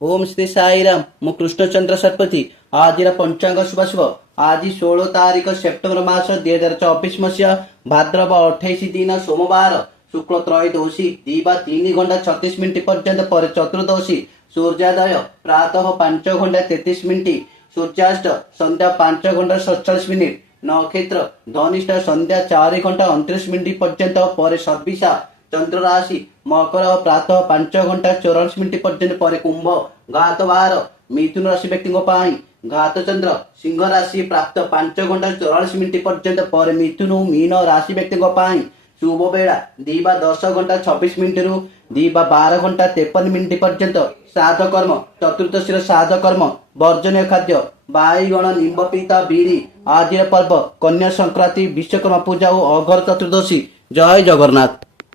ओम श्री साईराम मु कृष्णचंद्र शतपथी आज पंचांग शुभाशुभ आज 16 तारीख सेप्टेम्बर मास 2024 मसीहा भाद्रव 28 दिन सोमवार शुक्ल त्रयोदशी दिवा 3 घंटा 36 मिनिट पर्यंत पर चतुर्दशी सूर्योदय प्रातः 5 घंटा 33 मिनिट सूर्यास्त संध्या 5 घंटा 47 मिनिट नक्षत्र धनिष्ठ संध्या 4 घंटा 29 मिनिट पर्यंत पर सर्विसा चंद्र राशि मकर प्रातः 5 घंटा 84 मिनिट पर्यंत पर कुंभ घात बार मिथुन राशि व्यक्ति घात चंद्र सिंह राशि प्राप्त 5 घंटा 44 मिनिट पर्यंत पर मिथुन मीन राशि व्यक्ति शुभ बेला दिवा 10 घंटा 26 मिनिट रु दिवा 12 घंटा 53 मिनिट पर्यंत श्राद्ध कर्म चतुर्दशी श्राद्ध कर्म वर्जनीय खाद्य बाईगण निम्ब पीता बीरी आज पर्व कन्या संक्रांति विश्वकर्मा पूजा और अघर चतुर्दशी जय जगन्नाथ।